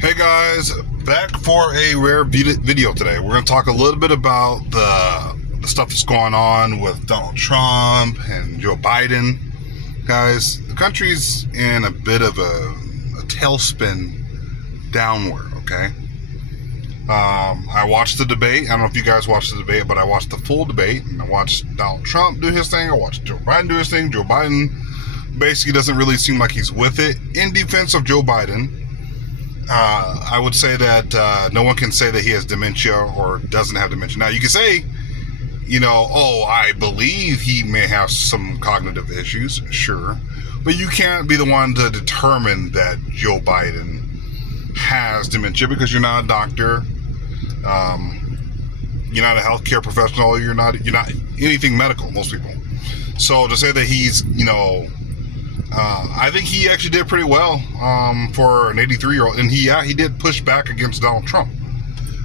Hey guys, back for a rare video today. We're going to talk a little bit about the stuff that's going on with Donald Trump and Joe Biden. Guys, the country's in a bit of a tailspin downward, okay? I watched the debate. I don't know if you guys watched the debate, but I watched the full debate, and I watched Donald Trump do his thing. I watched Joe Biden do his thing. Joe Biden basically doesn't really seem like he's with it. In defense of Joe Biden, I would say that no one can say that he has dementia or doesn't have dementia. Now, you can say, I believe he may have some cognitive issues, sure. But you can't be the one to determine that Joe Biden has dementia because you're not a doctor. You're not a healthcare professional. You're not anything medical, most people. So to say that he's, I think he actually did pretty well for an 83-year-old, and he did push back against Donald Trump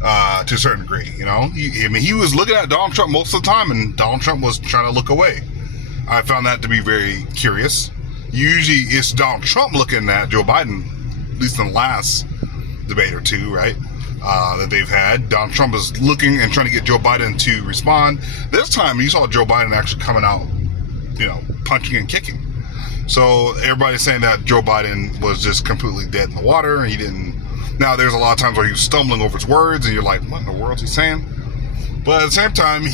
to a certain degree. He was looking at Donald Trump most of the time, and Donald Trump was trying to look away. I found that to be very curious. Usually, it's Donald Trump looking at Joe Biden, at least in the last debate or two, right? That they've had. Donald Trump is looking and trying to get Joe Biden to respond. This time, you saw Joe Biden actually coming out, punching and kicking. So everybody's saying that Joe Biden was just completely dead in the water, and he didn't. Now, there's a lot of times where he was stumbling over his words, and you're like, what in the world is he saying? But at the same time,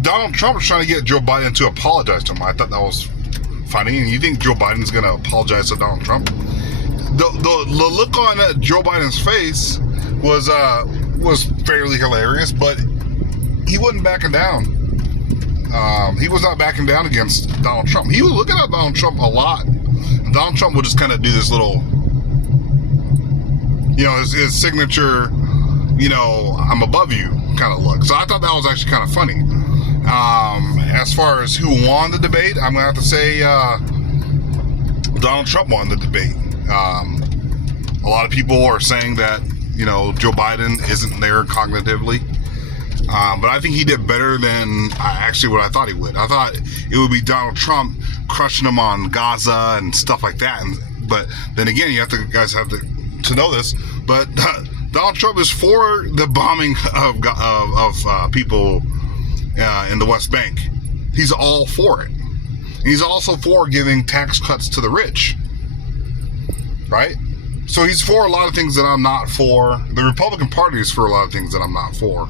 Donald Trump was trying to get Joe Biden to apologize to him. I thought that was funny. And you think Joe Biden's going to apologize to Donald Trump? The look on Joe Biden's face was fairly hilarious, but he wasn't backing down. He was not backing down against Donald Trump. He was looking at Donald Trump a lot. Donald Trump would just kind of do this little, his signature, I'm above you kind of look. So I thought that was actually kind of funny. As far as who won the debate, I'm going to have to say Donald Trump won the debate. A lot of people are saying that, Joe Biden isn't there cognitively. But I think he did better than what I thought he would. I thought it would be Donald Trump crushing him on Gaza and stuff like that. But then again, guys have to know this. But Donald Trump is for the bombing of people in the West Bank. He's all for it. He's also for giving tax cuts to the rich. Right? So he's for a lot of things that I'm not for. The Republican Party is for a lot of things that I'm not for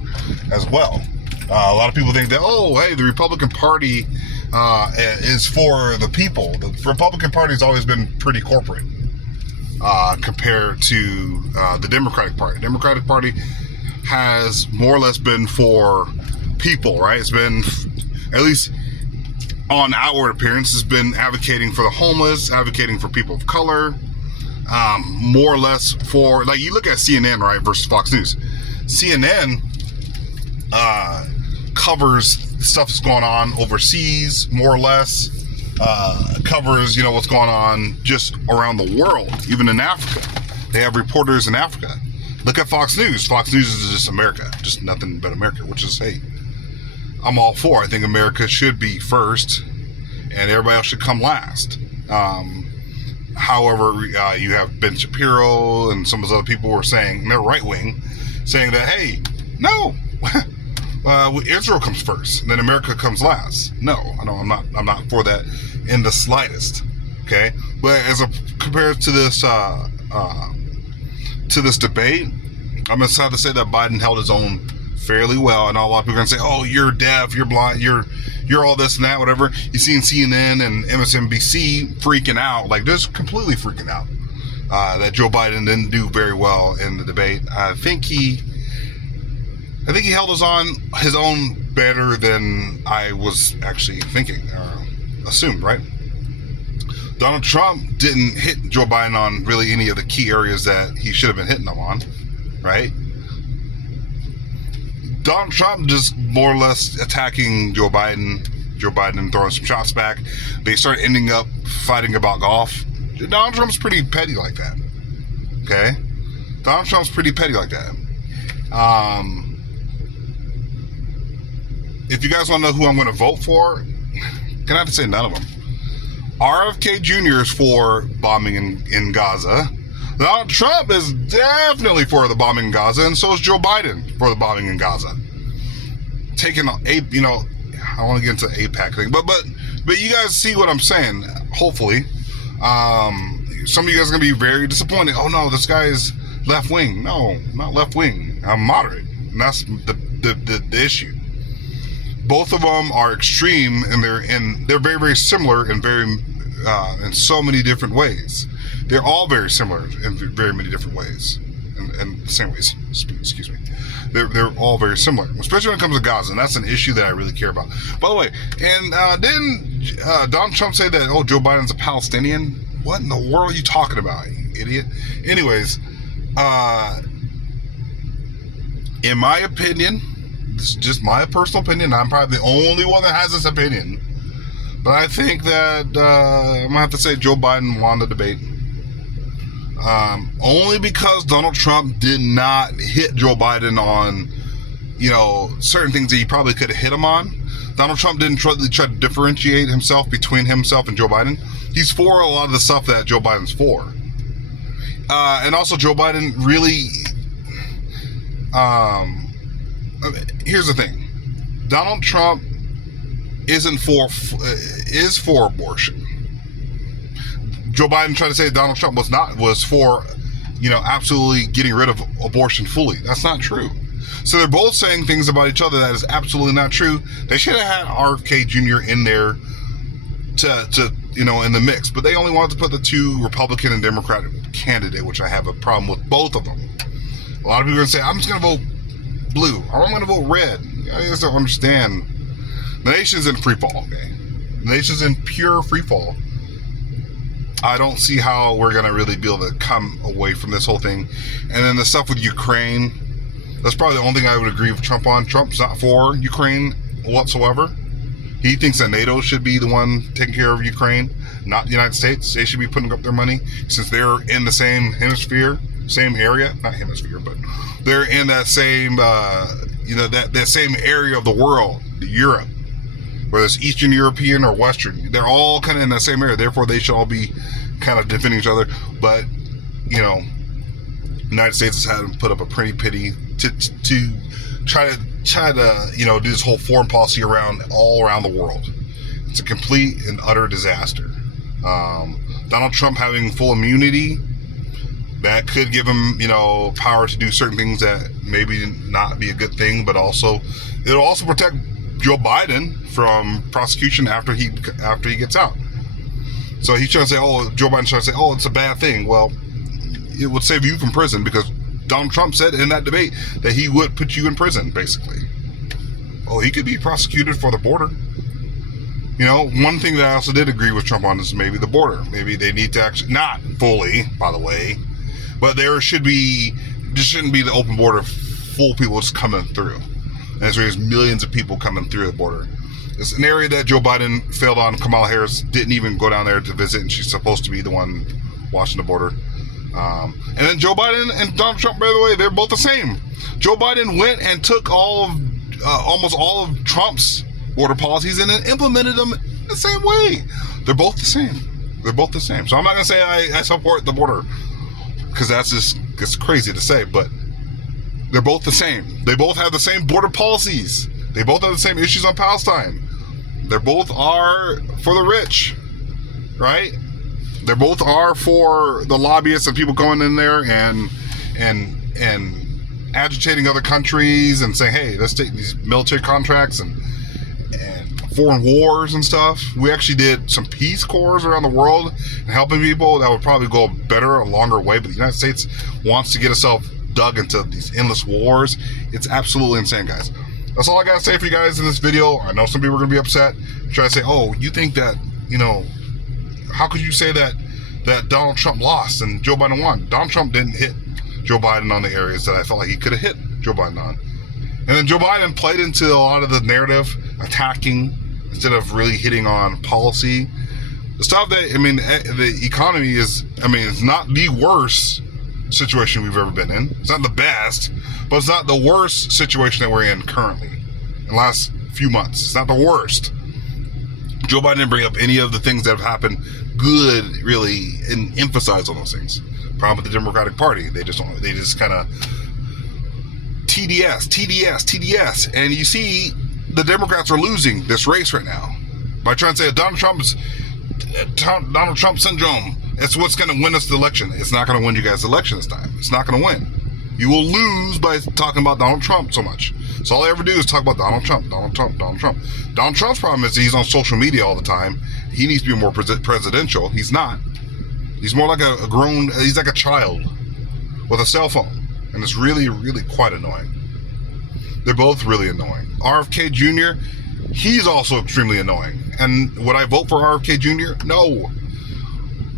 as well. A lot of people think that, the Republican Party is for the people. The Republican Party has always been pretty corporate compared to the Democratic Party. The Democratic Party has more or less been for people, right? It's been, at least on outward appearance, has been advocating for the homeless, advocating for people of color, more or less for, like, you look at CNN, right, versus Fox News. CNN covers stuff that's going on overseas, more or less, covers, what's going on just around the world, even in Africa. They have reporters in Africa. Look at Fox News. Fox News is just America, just nothing but America, which is, hey, I'm all for. I think America should be first, and everybody else should come last. However, you have Ben Shapiro and some of those other people who are saying, they're right wing, saying that, hey, no, Israel comes first, and then America comes last. No, I'm not for that in the slightest. Okay, but compared to this debate, I'm gonna have to say that Biden held his own fairly well. I know a lot of people are gonna say, oh, you're deaf, you're blind, you're all this and that, whatever. You've seen CNN and MSNBC freaking out, like just completely freaking out that Joe Biden didn't do very well in the debate. I think he held his own better than I was actually thinking or assumed, right? Donald Trump didn't hit Joe Biden on really any of the key areas that he should have been hitting him on, right? Donald Trump just more or less attacking Joe Biden throwing some shots back. They start ending up fighting about golf. Donald Trump's pretty petty like that. Okay? Donald Trump's pretty petty like that. If you guys want to know who I'm going to vote for, I'm going to have to say none of them. RFK Jr. is for bombing in Gaza. Donald Trump is definitely for the bombing in Gaza, and so is Joe Biden for the bombing in Gaza. Taking I want to get into the AIPAC thing, but you guys see what I'm saying. Hopefully, some of you guys are gonna be very disappointed. Oh no, this guy is left wing. No, not left wing. I'm moderate, and that's the issue. Both of them are extreme, and they're very, very similar in so many different ways. They're all very similar in very many different ways, and the same ways. Excuse me. They're all very similar, especially when it comes to Gaza, and that's an issue that I really care about. By the way, and didn't Donald Trump say that, Joe Biden's a Palestinian? What in the world are you talking about, you idiot? Anyways, in my opinion, this is just my personal opinion, I'm probably the only one that has this opinion, but I think that I'm going to have to say Joe Biden won the debate. Only because Donald Trump did not hit Joe Biden on, certain things that he probably could have hit him on. Donald Trump didn't try to differentiate himself between himself and Joe Biden. He's for a lot of the stuff that Joe Biden's for. And also Joe Biden really, here's the thing. Donald Trump is for abortion. Joe Biden tried to say Donald Trump was for, absolutely getting rid of abortion fully. That's not true. So they're both saying things about each other that is absolutely not true. They should have had RFK Jr. in there to in the mix, but they only wanted to put the two Republican and Democratic candidate, which I have a problem with both of them. A lot of people are going to say, I'm just going to vote blue, or I'm going to vote red. You guys don't understand. The nation's in free fall, okay? The nation's in pure free fall. I don't see how we're going to really be able to come away from this whole thing. And then the stuff with Ukraine, that's probably the only thing I would agree with Trump on. Trump's not for Ukraine whatsoever. He thinks that NATO should be the one taking care of Ukraine, not the United States. They should be putting up their money since they're in the same hemisphere, same area, not hemisphere, but they're in that same, that same area of the world, Europe, whether it's Eastern European or Western. They're all kind of in that same area. Therefore, they should all be kind of defending each other. But, the United States has had to put up a pretty pity to try to do this whole foreign policy all around the world. It's a complete and utter disaster. Donald Trump having full immunity, that could give him, power to do certain things that maybe not be a good thing, but it'll also protect Joe Biden from prosecution after he gets out. So he's trying to say, Joe Biden's trying to say, it's a bad thing. Well, it would save you from prison because Donald Trump said in that debate that he would put you in prison, basically. He could be prosecuted for the border. One thing that I also did agree with Trump on is maybe the border. Maybe they need to actually, not fully, by the way, but there shouldn't be the open border, full people just coming through. And there's millions of people coming through the border. It's an area that Joe Biden failed on. Kamala Harris didn't even go down there to visit, and she's supposed to be the one watching the border. And then Joe Biden and Donald Trump, by the way, they're both the same. Joe Biden went and took almost all of Trump's border policies and then implemented them the same way. They're both the same. So I'm not going to say I support the border because it's crazy to say, but they're both the same. They both have the same border policies. They both have the same issues on Palestine. They both are for the rich, right? They both are for the lobbyists and people going in there and agitating other countries and saying, hey, let's take these military contracts and foreign wars and stuff. We actually did some Peace Corps around the world and helping people. That would probably go a longer way, but the United States wants to get itself dug into these endless wars. It's absolutely insane, guys. That's all I gotta say for you guys in this video. I know some people are gonna be upset, try to say, you think that, how could you say that Donald Trump lost and Joe Biden won? Donald Trump didn't hit Joe Biden on the areas that I felt like he could have hit Joe Biden on. And then Joe Biden played into a lot of the narrative, attacking instead of really hitting on policy. The stuff that, the economy is, it's not the worst situation we've ever been in. It's not the best, but it's not the worst situation that we're in currently in the last few months. It's not the worst. Joe Biden didn't bring up any of the things that have happened good, really, and emphasize on those things. Problem with the Democratic Party. They just kind of TDS. And you see the Democrats are losing this race right now by trying to say Donald Trump syndrome. It's what's going to win us the election. It's not going to win you guys the election this time. It's not going to win. You will lose by talking about Donald Trump so much. So all they ever do is talk about Donald Trump. Donald Trump's problem is he's on social media all the time. He needs to be more presidential. He's not. He's more like he's like a child with a cell phone. And it's really, really quite annoying. They're both really annoying. RFK Jr., he's also extremely annoying. And would I vote for RFK Jr.? No.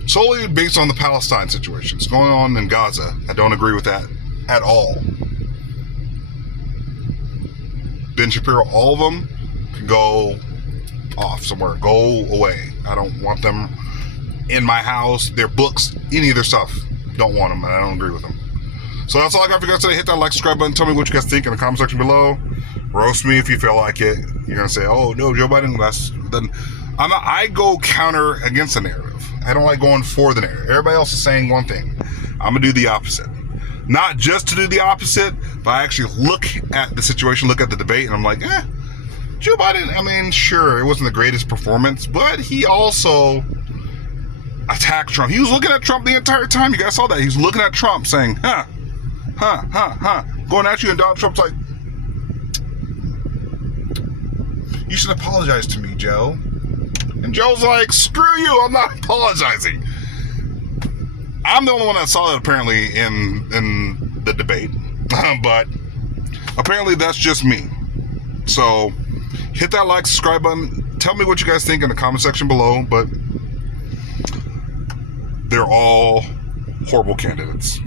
Solely based on the Palestine situation. It's going on in Gaza. I don't agree with that at all. Ben Shapiro, all of them can go off somewhere. Go away. I don't want them in my house, their books, any of their stuff. Don't want them, and I don't agree with them. So that's all I got for you guys today. Hit that like, subscribe button. Tell me what you guys think in the comment section below. Roast me if you feel like it. You're going to say, oh, no, Joe Biden, I go counter against the narrative. I don't like going for the narrative. Everybody else is saying one thing. I'm going to do the opposite. Not just to do the opposite, but I actually look at the situation, look at the debate, and I'm like, Joe Biden, I mean, sure, it wasn't the greatest performance, but he also attacked Trump. He was looking at Trump the entire time. You guys saw that. He was looking at Trump saying, going at you, and Donald Trump's like, you should apologize to me, Joe. And Joe's like, screw you, I'm not apologizing. I'm the only one that saw it apparently in the debate. But apparently that's just me. So hit that like, subscribe button. Tell me what you guys think in the comment section below. But they're all horrible candidates.